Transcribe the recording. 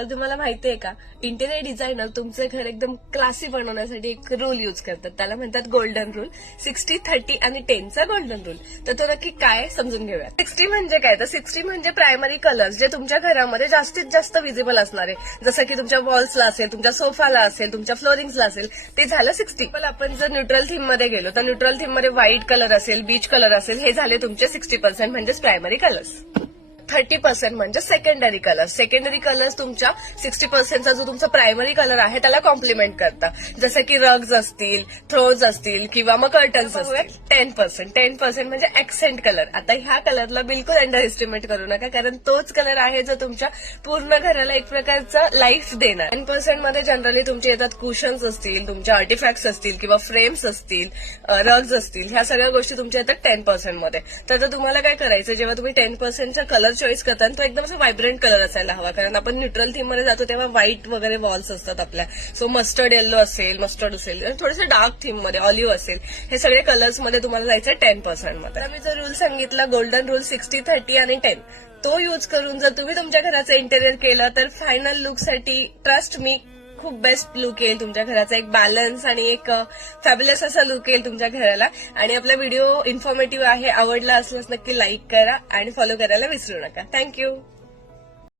तर तुम्हाला माहितीये का, इंटेरियर डिझायनर तुमचं घर एकदम क्लासी बनवण्यासाठी एक रूल यूज करतात, त्याला म्हणतात गोल्डन रूल. 60, 30 आणि 10चा गोल्डन रूल. तर तो नक्की काय समजून घेऊया. 60 म्हणजे काय, तर 60 म्हणजे प्रायमरी कलर्स जे तुमच्या घरामध्ये जास्तीत जास्त विजिबल असणार आहे, जसं की तुमच्या वॉल्सला असेल, तुमच्या सोफाला असेल, तुमच्या फ्लोरिंग्सला असेल, ते झालं 60. पण आपण जर न्यूट्रल थीम मध्ये गेलो तर न्यूट्रल थीम मध्ये व्हाईट कलर असेल, बीच कलर असेल, हे झाले तुमचे 60% म्हणजे प्रायमरी कलर्स. 30% म्हणजे सेकंडरी कलर्स. सेकंडरी कलर्स तुमच्या 60%चा जो तुमचा प्रायमरी कलर आहे त्याला कॉम्प्लिमेंट करतात, जसं की रग्स असतील, थ्रोज असतील किंवा मग कर्टन्स असतील. 10% म्हणजे ऍक्सेंट कलर. आता ह्या कलरला बिलकुल अंडर एस्टिमेट करू नका, कारण तोच कलर आहे जो तुमच्या पूर्ण घराला एक प्रकारचा लाईफ देणार. 10% मध्ये जनरली तुमचे येतात कुशन्स असतील, तुमच्या आर्टिफॅक्ट्स असतील किंवा फ्रेम्स असतील, रग्स असतील, ह्या सगळ्या गोष्टी तुमच्या येतात 10% मध्ये. तर तुम्हाला काय करायचं, जेव्हा तुम्ही 10%चा कलर चॉईस करता तो एकदम असं व्हायब्रंट कलर असायला हवा, कारण आपण न्यूट्रल थीम मध्ये जातो तेव्हा व्हाईट वगैरे वॉल्स असतात आपल्या. सो मस्टर्ड येल्लो असेल, मस्टर्ड असेल, थोडंसं डार्क थीम मध्ये ऑलिव्ह असेल, हे सगळे कलर्स मध्ये तुम्हाला जायचं 10% मध्ये. मी जो रूल सांगितला गोल्डन रूल 60, 30 आणि 10, तो यूज करून जर तुम्ही तुमच्या घराचं इंटेरियर केलं तर फायनल लुकसाठी ट्रस्ट मी खूप बेस्ट लुक येईल तुमच्या घराचा. एक बॅलन्स आणि एक फॅब्युलस असा लुक येईल तुमच्या घराला. आणि आपला व्हिडिओ इन्फॉर्मेटिव्ह आहे, आवडला असल्यास नक्की लाईक करा आणि फॉलो करायला विसरू नका. थँक्यू.